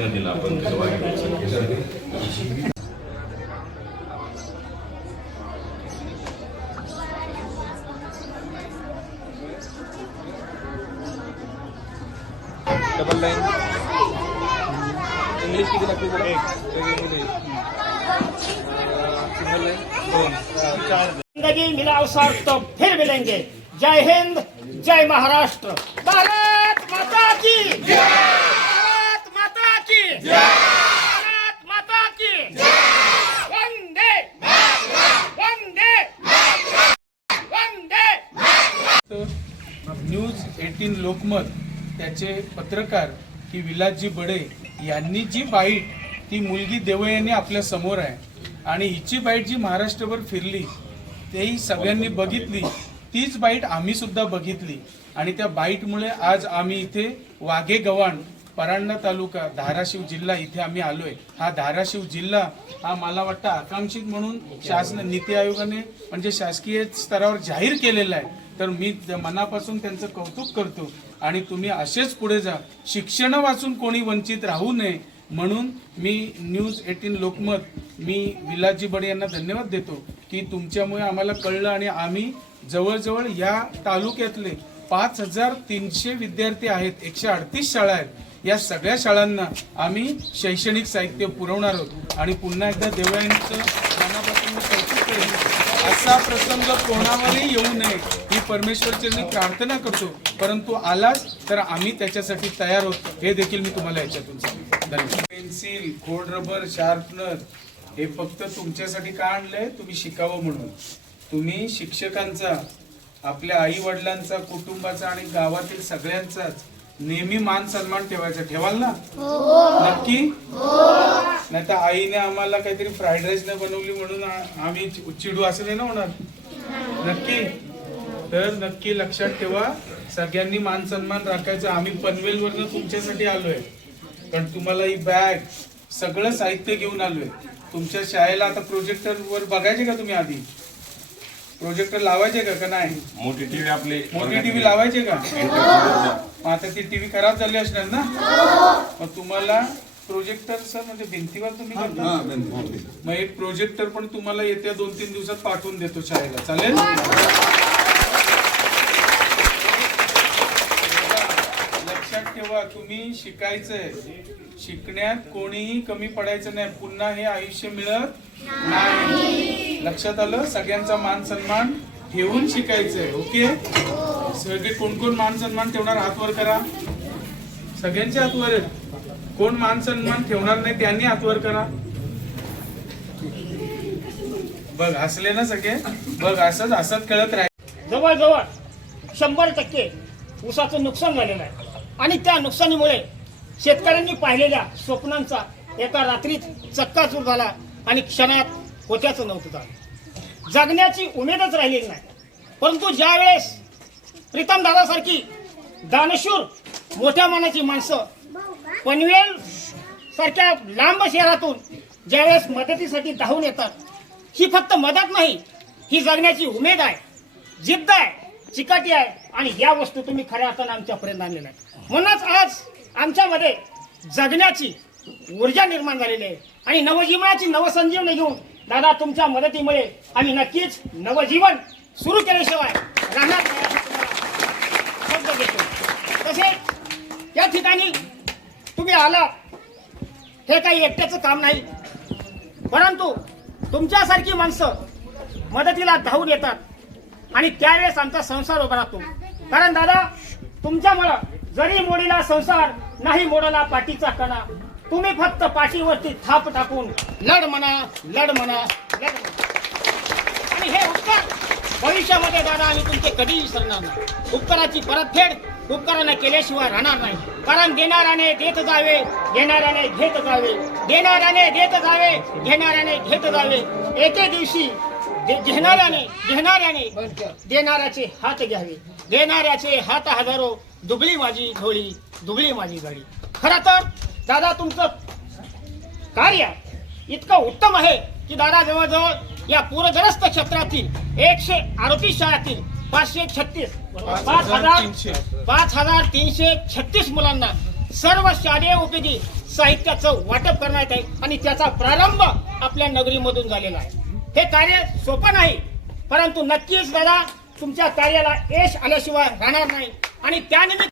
पाणी नसेल आपण डबल लाईन इंग्लिश किती लागते सिंगल लाईन दोन. जिंदगी मिला अवसर तो फिर मिलेंगे. जय हिंद जय महाराष्ट्र. भारत माता की जय! की? भारत माता की? वंदे! वंदे! वंदे! न्यूज एटीन लोकमत त्याचे पत्रकार की विलासजी बडे यांनी जी बाईट ती मुलगी देवळे यांनी आपल्यासमोर आहे. आणि हिची बाईट जी महाराष्ट्रभर फिरली तेही सगळ्यांनी बघितली तीच बाईट आम्ही सुद्धा बघितली. आणि त्या बाईटमुळे आज आम्ही इथे वाघे गव्हाण परांडा तालुका धाराशिव जिल्हा इथे आम्ही आलोय. हा धाराशिव जिल्हा हा मला वाटतं आकांक्षित म्हणून शासन नीती आयोगाने म्हणजे शासकीय स्तरावर जाहीर केलेला आहे. तर मी मनापासून त्यांचं कौतुक करतो आणि तुम्ही असेच पुढे जा. शिक्षण वाचून कोणी वंचित राहू नये म्हणून मी न्यूज एटीन लोकमत मी विलासजी बडे यांना धन्यवाद देतो की तुमच्यामुळे आम्हाला कळलं आणि आम्ही जवळजवळ या तालुक्यातले पाच हजार तीनशे विद्यार्थी आहेत. एकशे अडतीस शाळा आहेत. या सगळ्या शाळांना आम्ही शैक्षणिक साहित्य पुरवणार आहोत. आणि पुन्हा एकदा देवळ्यांचं मनापासून कौतुक करेन असा प्रसंग कोणावरही येऊ नये. ही परमेश्वरची मी प्रार्थना करतो. परंतु आलाच तर आम्ही त्याच्यासाठी तयार होतो हे देखील मी तुम्हाला याच्यातून सांगतो. धन्यवाद. पेन्सिल खोड रबर शार्पनर हे फक्त तुमच्यासाठी का आणलंय? तुम्ही शिकावं म्हणून. तुम्ही शिक्षकांचा आपल्या आई वडिलांचा कुटुंबाचा आणि गावातील सगळ्यांचाच नेहमी मान सन्मान ठेवायचा. ठेवाल ना? नक्की? नाही तर आईने आम्हाला काहीतरी फ्राईड राईस नाही बनवली म्हणून आम्ही चिडू असं नाही ना होणार? नक्की? तर नक्की लक्षात ठेवा सगळ्यांनी मान सन्मान राखायचा. आम्ही पनवेलवरनं तुमच्यासाठी आलोय. पण तुम्हाला ही बॅग सगळं साहित्य घेऊन आलोय. तुमच्या शाळेला आता प्रोजेक्टर वर बघायचे का तुम्ही आधी? प्रोजेक्टर लावायचे का का नाही? मोठी टीव्ही आपली मोठी टीव्ही लावायचे का? मग आता ती टीव्ही खराब झाली असणार ना? मग तुम्हाला प्रोजेक्टर सर म्हणजे भिंतीवर तुम्ही करता? मग एक प्रोजेक्टर पण तुम्हाला येत्या दोन तीन दिवसात पाठवून देतो शाळेला. चालेल? लक्षात ठेवा तुम्ही शिकायचंय. शिकण्यात कोणीही कमी पडायचं नाही. पुन्हा हे आयुष्य मिळत नाही. लक्षात आलं? सगळ्यांचा मान सन्मान ठेवून शिकायचंय ओके? सगळे कोण कोण मान सन्मान ठेवणार हातवर करा. सगळ्यांचे हात वर आहेत. कोण मान सन्मान ठेवणार नाही त्यांनी हातवर करा. बघ हसले ना सगळे? बघ असंच हसत कळत राहील जवळजवळ शंभर टक्के ऊसाचं नुकसान झालेलं आहे. आणि त्या नुकसानीमुळे शेतकऱ्यांनी पाहिलेल्या स्वप्नांचा एका रात्रीत चक्काचूर झाला आणि क्षणात होत्याचं नव्हतं झालं. जगण्याची उमेदच राहिलेली नाही. परंतु ज्या वेळेस प्रीतम दादासारखी दानशूर मोठ्या मानाची माणसं. पनवेल सारख्या लांब शहरातून ज्यावेळेस मदतीसाठी धावून येतात ही फक्त मदत नाही ही जगण्याची उमेद आहे जिद्द आहे चिकाटी आहे आणि या वस्तू तुम्ही खऱ्या अर्थानं आमच्यापर्यंत आणलेल्या आहेत. म्हणूनच आज आमच्यामध्ये जगण्याची ऊर्जा निर्माण झालेली आहे आणि नवजीवनाची नवसंजीवनी घेऊन दादा तुमच्या मदतीमुळे आम्ही नक्कीच नवजीवन सुरू केल्याशिवाय राहणार नाही असं तुम्हाला शब्द देतो तसेच या ठिकाणी तुम्ही आलात हे काही एकट्याचं काम नाही. परंतु तुमच्यासारखी माणसं मदतीला धावून येतात आणि त्यावेळेस आमचा संसार उभा राहतो. कारण दादा तुमच्यामुळं जरी मोडीला संसार नाही मोडला पाठीचा कणा तुम्ही फक्त पाठीवरती थाप टाकून लढ म्हणा लढ म्हणा लढ आणि हे उपकार भविष्यामध्ये दादा आम्ही तुमचे कधीही विसरणार नाही. उपकाराची परतफेड उपकरण केल्याशिवाय राहणार नाही. कारण देणाऱ्याने देत जावे घेणाऱ्याने घेत जावे. देणाऱ्याने देत जावे घेणाऱ्याने घेत जावे. एके दिवशी घेणाऱ्याने घेणाऱ्याने देणाऱ्याचे हात घ्यावे. देणाऱ्याचे हात हजारो दुबळी माझी झोळी दुबळी माझी गाडी खरं तर दादा तुमचं कार्य इतकं उत्तम आहे की दादा जवळजवळ या पूरग्रस्त क्षेत्रातील एकशे अडतीस शाळातील पाचशे छत्तीस. पाच हजार. पाच हजार तीनशे. छत्तीस मुलांना सर्व शालेय उपयोगी साहित्याचं वाटप करण्यात आहे आणि त्याचा प्रारंभ आपल्या नगरीमधून झालेला आहे. हे कार्य सोपं नाही परंतु नक्कीच दादा तुमच्या कार्याला यश आल्याशिवाय राहणार नाही. आणि त्यानिमित्त